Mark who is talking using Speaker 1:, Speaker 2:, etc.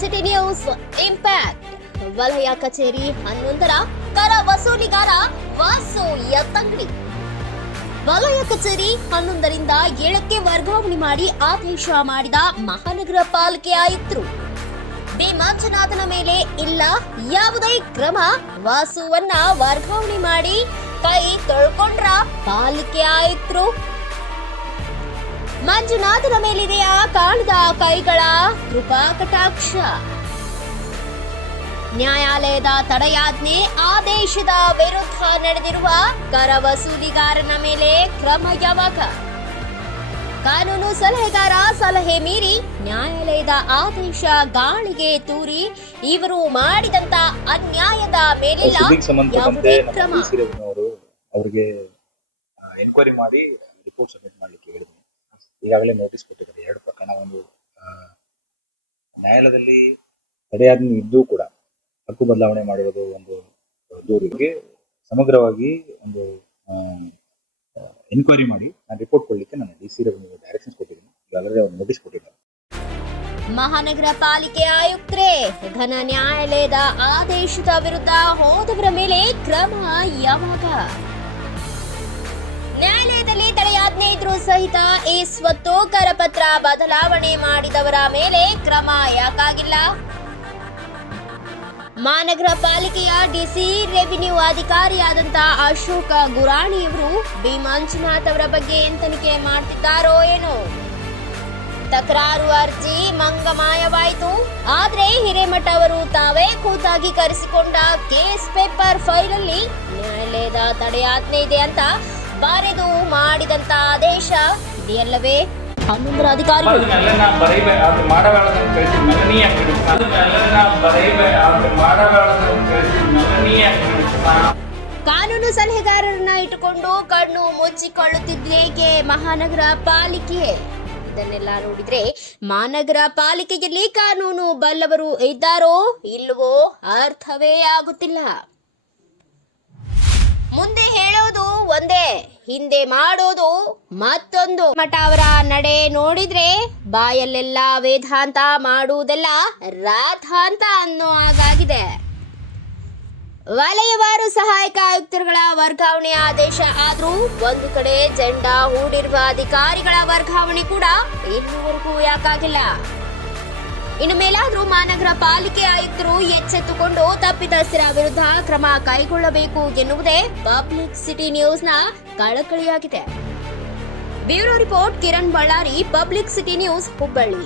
Speaker 1: City news impact ವಲಯ ಕಚೇರಿ ಹನ್ನೊಂದರ ಕರ ವಸೂಲಿಗಾರ ವಾಸು ಯತ್ತಂಗಡಿ ವಲಯ ಕಚೇರಿ ಹನ್ನೊಂದರಿಂದ ಏಳಕ್ಕೆ ವರ್ಗಾವಣೆ ಮಾಡಿ ಆದೇಶ ಮಾಡಿದ ಮಹಾನಗರ ಪಾಲಿಕೆ ಆಯುಕ್ತರು ಬಿ ಮೇಲೆ ಇಲ್ಲ ಯಾವುದೇ ಕ್ರಮ ವಾಸುವನ್ನ ವರ್ಗಾವಣೆ ಮಾಡಿ ಕೈ ತೊಳ್ಕೊಂಡ್ರ ಪಾಲಿಕೆ ಆಯುಕ್ತರು ಮಂಜುನಾಥನ ಮೇಲಿದೆಯಾ ಕಾಣದ ಕೈಗಳ ಕೃಪಾ ಕಟಾಕ್ಷ. ನ್ಯಾಯಾಲಯದ ತಡೆಯಾಜ್ಞೆ ಆದೇಶದ ವಿರುದ್ಧ ನಡೆದಿರುವ ಕರ ವಸೂಲಿಗಾರನ ಮೇಲೆ ಕ್ರಮ ಯಾವಾಗ ಕಾನೂನು ಸಲಹೆಗಾರ ಸಲಹೆ ಮೀರಿ ನ್ಯಾಯಾಲಯದ ಆದೇಶ ಗಾಳಿಗೆ ತೂರಿ ಇವರು ಮಾಡಿದಂತ ಅನ್ಯಾಯದ ಮೇಲಿಲ್ಲ ಯಾವುದೇ ಕ್ರಮ.
Speaker 2: ಅವರಿಗೆ ಎನ್ಕ್ವೈರಿ ಮಾಡಿ ರಿಪೋರ್ಟ್ ಸಬ್ಮಿಟ್ ಮಾಡಲಿಕ್ಕೆ ಹೇಳಿದ್ದೀನಿ ಈಗಾಗಲೇ ನೋಟಿಸ್ ಕೊಟ್ಟಿದ್ದಾರೆ. ಎರಡು ಪ್ರಕರಣ ಒಂದು ನ್ಯಾಯಾಲಯದಲ್ಲಿ ತಡೆಯಾಜ್ಞೆ ಇದ್ದೂ ಕೂಡ ಹಕ್ಕು ಬದಲಾವಣೆ ಮಾಡಿರೋದು ಒಂದು ದೂರಿಗೆ ಸಮಗ್ರವಾಗಿ ಒಂದು ಎನ್ಕ್ವೈರಿ ಮಾಡಿ ನಾನು ರಿಪೋರ್ಟ್ ಕೊಡ್ಲಿಕ್ಕೆ ನಾನು ಡಿ ಸಿ ಡೈರೆಕ್ಷನ್ಸ್ ಕೊಟ್ಟಿದ್ದೀನಿ. ಈಗಾಗಲೇ ಅವ್ರು ನೋಟಿಸ್ ಕೊಟ್ಟಿದ್ದಾರೆ.
Speaker 1: ಮಹಾನಗರ ಪಾಲಿಕೆ ಆಯುಕ್ತರೇ, ಘನ ನ್ಯಾಯಾಲಯದ ಆದೇಶದ ವಿರುದ್ಧ ಹೋದವರ ಮೇಲೆ ಕ್ರಮ ಯಾವಾಗ? ನ್ಯಾಯಾಲಯದಲ್ಲಿ ತಡೆಯಾಜ್ಞೆ ಇದ್ರೂ ಸಹಿತ ಈ ಸ್ವತ್ತು ಕರಪತ್ರ ಬದಲಾವಣೆ ಮಾಡಿದವರ ಮೇಲೆ ಕ್ರಮ ಯಾಕಾಗಿಲ್ಲ? ಮಹಾನಗರ ಪಾಲಿಕೆಯ ಡಿಸಿ ರೆವಿನ್ಯೂ ಅಧಿಕಾರಿಯಾದಂತಹ ಅಶೋಕ ಗುರಾಣಿಯವರು ಬಿ ಮಂಜುನಾಥ್ ಅವರ ಬಗ್ಗೆ ಏನ್ ತನಿಖೆ ಮಾಡ್ತಿದ್ದಾರೋ ಏನೋ? ತಕರಾರು ಅರ್ಜಿ ಮಂಗಮಾಯವಾಯಿತು. ಆದ್ರೆ ಹಿರೇಮಠ ಅವರು ತಾವೇ ಕೂತಾಗಿ ಕರೆಸಿಕೊಂಡ ಕೇಸ್ ಪೇಪರ್ ಫೈಲ್ ಅಲ್ಲಿ ನ್ಯಾಯಾಲಯದ ತಡೆಯಾಜ್ಞೆ ಇದೆ ಅಂತ ಬರೆದು ಮಾಡಿದಂತ ಆದೇಶ ಇದೆಯಲ್ಲವೇ? ಹನ್ನೊಂದರ ಅಧಿಕಾರಿಗಳು. ಕಾನೂನು ಸಲಹೆಗಾರರನ್ನ ಇಟ್ಟುಕೊಂಡು ಕಣ್ಣು ಮುಚ್ಚಿಕೊಳ್ಳುತ್ತಿದ್ದೇಕೆ ಮಹಾನಗರ ಪಾಲಿಕೆ? ಇದನ್ನೆಲ್ಲ ನೋಡಿದ್ರೆ ಮಹಾನಗರ ಪಾಲಿಕೆಯಲ್ಲಿ ಕಾನೂನು ಬಲ್ಲವರು ಇದ್ದಾರೋ ಇಲ್ಲವೋ ಅರ್ಥವೇ ಆಗುತ್ತಿಲ್ಲ. ಮುಂದೆ ಹೇಳೋದು ಒಂದೇ. ಹಿಂದೆ ಮಾಡೋದು ಮತ್ತೊಂದು. ಮಠ ಅವರ ನಡೆ ನೋಡಿದ್ರೆ ಬಾಯಲ್ಲೆಲ್ಲ ವೇದಾಂತ ಮಾಡುವುದೆಲ್ಲ ರಾಧಾಂತ ಅನ್ನೋ ಹಾಗಾಗಿದೆ. ವಲಯವಾರು ಸಹಾಯಕ ಆಯುಕ್ತರುಗಳ ವರ್ಗಾವಣೆ ಆದೇಶ ಆದ್ರೂ ಒಂದು ಕಡೆ ಜೆಂಡಾ ಹೂಡಿರುವ ಅಧಿಕಾರಿಗಳ ವರ್ಗಾವಣೆ ಕೂಡ ಇನ್ನುವರೆಗೂ ಯಾಕಾಗಿಲ್ಲ. ಇನ್ನು ಮೇಲಾದರೂ ಮಹಾನಗರ ಪಾಲಿಕೆ ಆಯುಕ್ತರು ಎಚ್ಚೆತ್ತುಕೊಂಡು ತಪ್ಪಿತಸ್ಥರ ವಿರುದ್ಧ ಕ್ರಮ ಕೈಗೊಳ್ಳಬೇಕು ಎನ್ನುವುದೇ ಪಬ್ಲಿಕ್ ಸಿಟಿ ನ್ಯೂಸ್ನ ಕಳಕಳಿಯಾಗಿದೆ. Bureau report Kiran Ballari, public city news Hubballi.